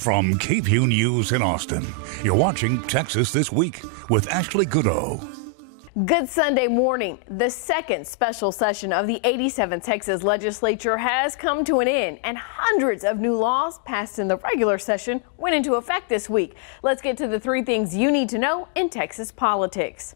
From KVUE News in Austin, you're watching Texas This Week with Ashely Lopez. Good Sunday morning. The second special session of the 87th Texas Legislature has come to an end, and hundreds of new laws passed in the regular session went into effect this week. Let's get to the three things you need to know in Texas politics.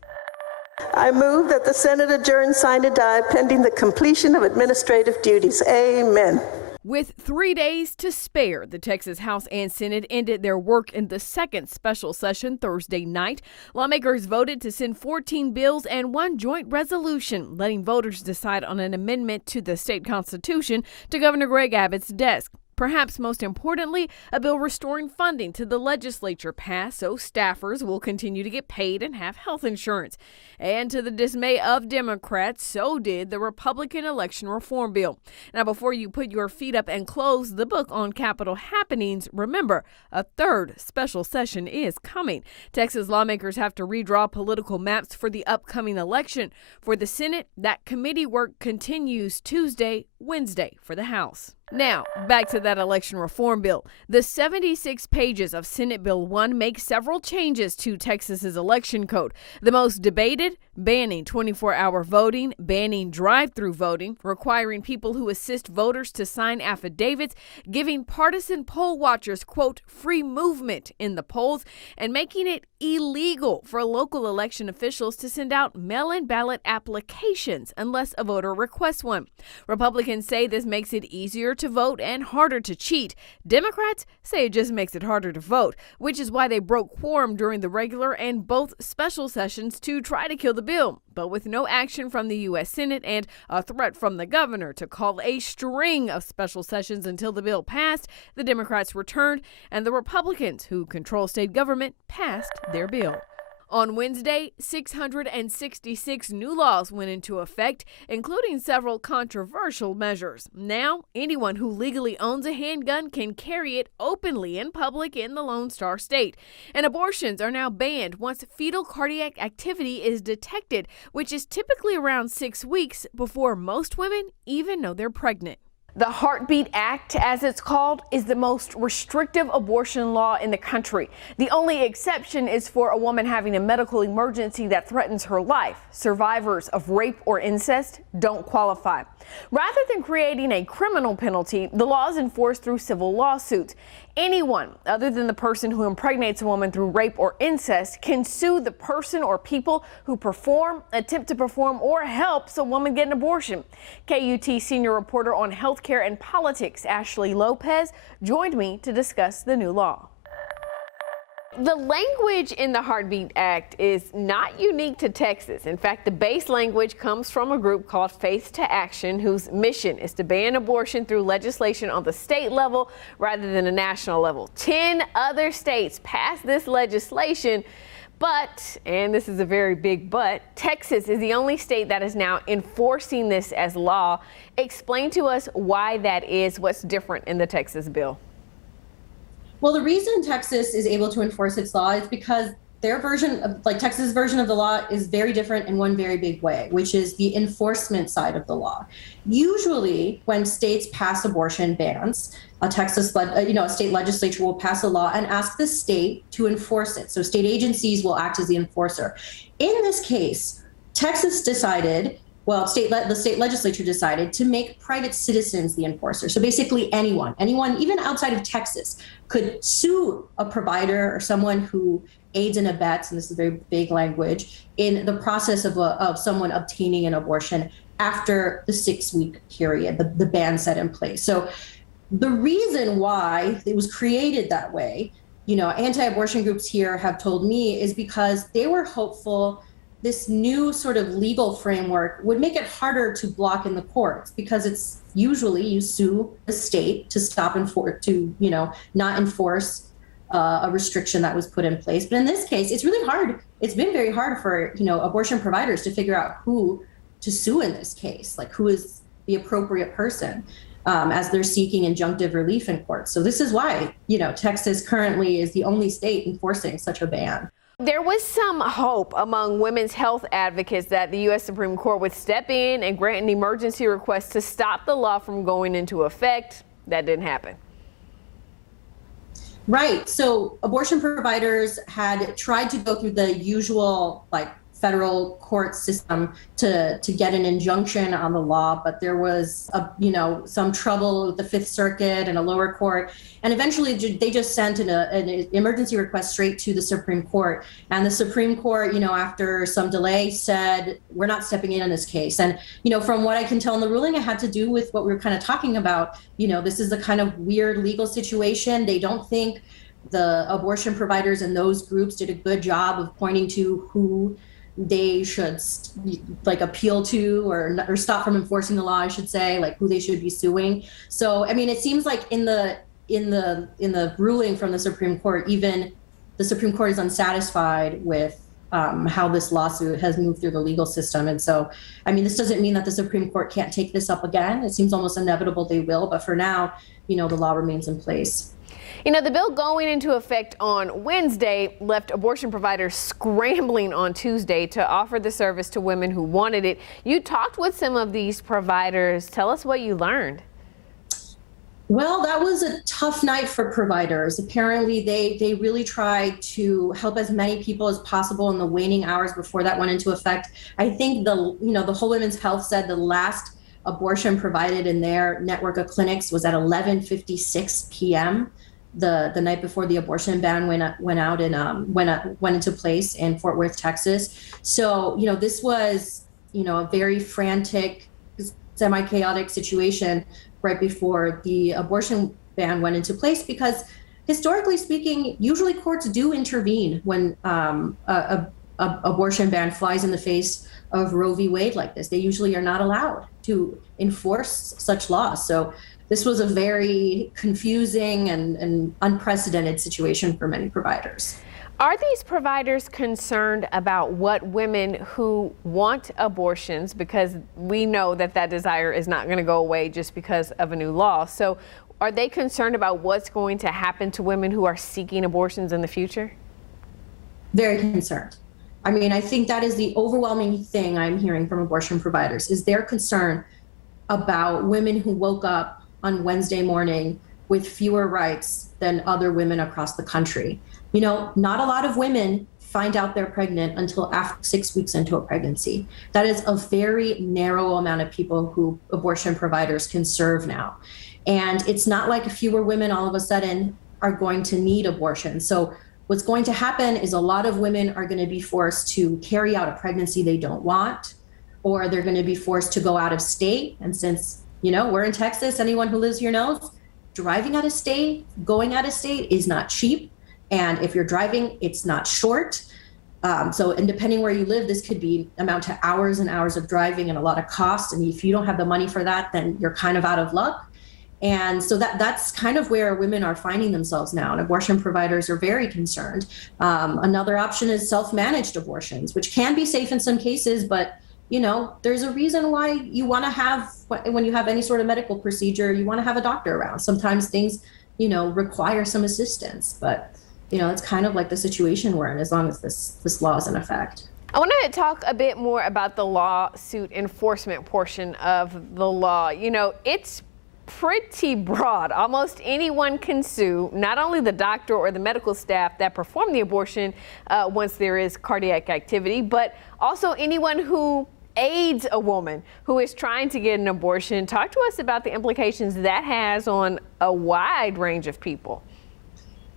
I move that the Senate adjourn sine die pending the completion of administrative duties. Amen. With 3 days to spare, the Texas House and Senate ended their work in the second special session Thursday night. Lawmakers voted to send 14 bills and one joint resolution, letting voters decide on an amendment to the state constitution to Governor Greg Abbott's desk. Perhaps most importantly, a bill restoring funding to the legislature passed so staffers will continue to get paid and have health insurance. And to the dismay of Democrats, so did the Republican election reform bill. Now, before you put your feet up and close the book on Capitol happenings, remember, a third special session is coming. Texas lawmakers have to redraw political maps for the upcoming election. For the Senate, that committee work continues Tuesday, Wednesday for the House. Now, back to that election reform bill. The 76 pages of Senate Bill 1 make several changes to Texas's election code. The most debated, banning 24-hour voting, banning drive-through voting, requiring people who assist voters to sign affidavits, giving partisan poll watchers, quote, free movement in the polls, and making it illegal for local election officials to send out mail-in ballot applications unless a voter requests one. Republicans say this makes it easier to vote and harder to cheat. Democrats say it just makes it harder to vote, which is why they broke quorum during the regular and both special sessions to try to kill the bill. But with no action from the U.S. Senate and a threat from the governor to call a string of special sessions until the bill passed, the Democrats returned and the Republicans, who control state government, passed their bill. On Wednesday, 666 new laws went into effect, including several controversial measures. Now, anyone who legally owns a handgun can carry it openly in public in the Lone Star State. And abortions are now banned once fetal cardiac activity is detected, which is typically around 6 weeks before most women even know they're pregnant. The Heartbeat Act, as it's called, is the most restrictive abortion law in the country. The only exception is for a woman having a medical emergency that threatens her life. Survivors of rape or incest don't qualify. Rather than creating a criminal penalty, the law is enforced through civil lawsuits. Anyone other than the person who impregnates a woman through rape or incest can sue the person or people who perform, attempt to perform, or helps a woman get an abortion. KUT senior reporter on healthcare and politics, Ashely Lopez, joined me to discuss the new law. The language in the Heartbeat Act is not unique to Texas. In fact, the base language comes from a group called Faith to Action, whose mission is to ban abortion through legislation on the state level rather than a national level. 10 other states passed this legislation, but, and this is a very big but, Texas is the only state that is now enforcing this as law. Explain to us why that is, what's different in the Texas bill. Well, the reason Texas is able to enforce its law is because their version of, Texas' version of the law is very different in one very big way, which is the enforcement side of the law. Usually, when states pass abortion bans, a state legislature will pass a law and ask the state to enforce it. So state agencies will act as the enforcer. In this case, Texas decided, the state legislature decided to make private citizens the enforcer. So basically anyone, even outside of Texas, could sue a provider or someone who aids and abets, and this is very big language, in the process of someone obtaining an abortion after the 6-week period, the ban set in place. So the reason why it was created that way, anti-abortion groups here have told me, is because they were hopeful this new sort of legal framework would make it harder to block in the courts, because it's usually you sue the state to stop not enforce a restriction that was put in place. But in this case, it's really hard. It's been very hard for abortion providers to figure out who to sue in this case, like who is the appropriate person, as they're seeking injunctive relief in court. So this is why Texas currently is the only state enforcing such a ban. There was some hope among women's health advocates that the U.S. Supreme Court would step in and grant an emergency request to stop the law from going into effect. That didn't happen. Right. So abortion providers had tried to go through the usual federal court system to get an injunction on the law, but there was some trouble with the Fifth Circuit and a lower court, and eventually they just sent an emergency request straight to the Supreme Court, and the Supreme Court, after some delay, said we're not stepping in on this case. And from what I can tell in the ruling, it had to do with what we were kind of talking about. This is a kind of weird legal situation. They don't think the abortion providers and those groups did a good job of pointing to who they should appeal to or stop from enforcing the law, I should say, like who they should be suing. So, I mean, it seems like in the ruling from the Supreme Court, even the Supreme Court is unsatisfied with how this lawsuit has moved through the legal system. And so, I mean, this doesn't mean that the Supreme Court can't take this up again. It seems almost inevitable they will, but for now, the law remains in place. The bill going into effect on Wednesday left abortion providers scrambling on Tuesday to offer the service to women who wanted it. You talked with some of these providers. Tell us what you learned. Well, that was a tough night for providers. Apparently, they really tried to help as many people as possible in the waning hours before that went into effect. I think the Whole Women's Health said the last abortion provided in their network of clinics was at 11:56 p.m. the night before the abortion ban went out and went into place in Fort Worth, Texas. So this was a very frantic, semi-chaotic situation right before the abortion ban went into place, because historically speaking, usually courts do intervene when a abortion ban flies in the face of Roe v. Wade like this. They usually are not allowed to enforce such laws. So this was a very confusing and unprecedented situation for many providers. Are these providers concerned about what women who want abortions, because we know that desire is not going to go away just because of a new law. So are they concerned about what's going to happen to women who are seeking abortions in the future? Very concerned. I mean, I think that is the overwhelming thing I'm hearing from abortion providers, is their concern about women who woke up on Wednesday morning with fewer rights than other women across the country. Not a lot of women find out they're pregnant until after 6 weeks into a pregnancy. That is a very narrow amount of people who abortion providers can serve now. And it's not like fewer women all of a sudden are going to need abortion. So what's going to happen is a lot of women are going to be forced to carry out a pregnancy they don't want, or they're going to be forced to go out of state. And since we're in Texas, anyone who lives here knows driving out of state, going out of state is not cheap. And if you're driving, it's not short. And depending where you live, this could amount to hours and hours of driving and a lot of cost. And if you don't have the money for that, then you're kind of out of luck. And so that's kind of where women are finding themselves now. And abortion providers are very concerned. Another option is self-managed abortions, which can be safe in some cases, but there's a reason why you want to have, when you have any sort of medical procedure, you want to have a doctor around. Sometimes things, require some assistance, but, it's kind of like the situation we're in as long as this law is in effect. I want to talk a bit more about the lawsuit enforcement portion of the law. It's pretty broad. Almost anyone can sue, not only the doctor or the medical staff that perform the abortion once there is cardiac activity, but also anyone who aids a woman who is trying to get an abortion. Talk to us about the implications that has on a wide range of people.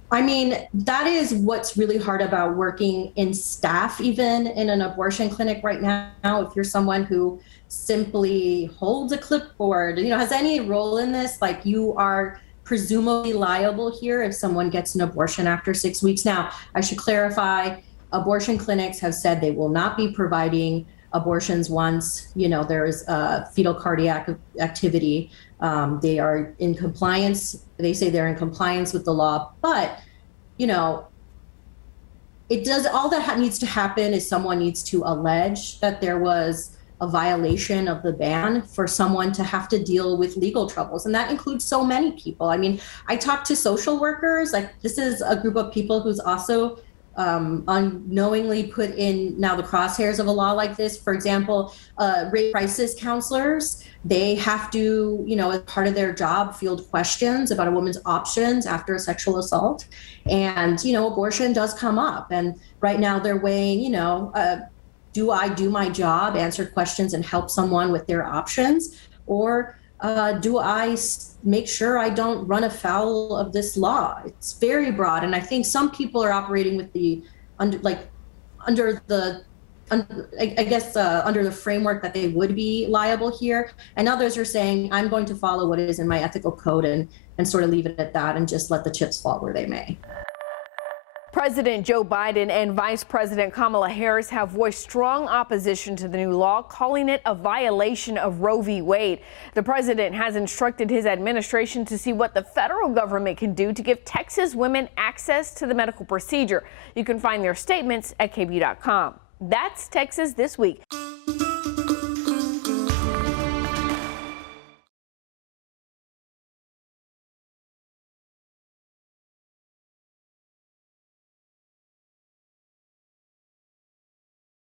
I mean, that is what's really hard about working in staff, even in an abortion clinic right now. If you're someone who simply holds a clipboard, has any role in this, like you are presumably liable here if someone gets an abortion after 6 weeks. Now, I should clarify, abortion clinics have said they will not be providing abortions once, there is fetal cardiac activity. They are in compliance. They say they're in compliance with the law, but, it does, all that needs to happen is someone needs to allege that there was a violation of the ban for someone to have to deal with legal troubles. And that includes so many people. I mean, I talked to social workers, like this is a group of people who's also unknowingly put in now the crosshairs of a law like this. For example, rape crisis counselors, they have to, as part of their job, field questions about a woman's options after a sexual assault. And, abortion does come up. And right now they're weighing, do I do my job, answer questions and help someone with their options? Or do I make sure I don't run afoul of this law? It's very broad, and I think some people are operating with under the framework that they would be liable here, and others are saying I'm going to follow what is in my ethical code and sort of leave it at that and just let the chips fall where they may. President Joe Biden and Vice President Kamala Harris have voiced strong opposition to the new law, calling it a violation of Roe v. Wade. The president has instructed his administration to see what the federal government can do to give Texas women access to the medical procedure. You can find their statements at KVUE.com. That's Texas This Week.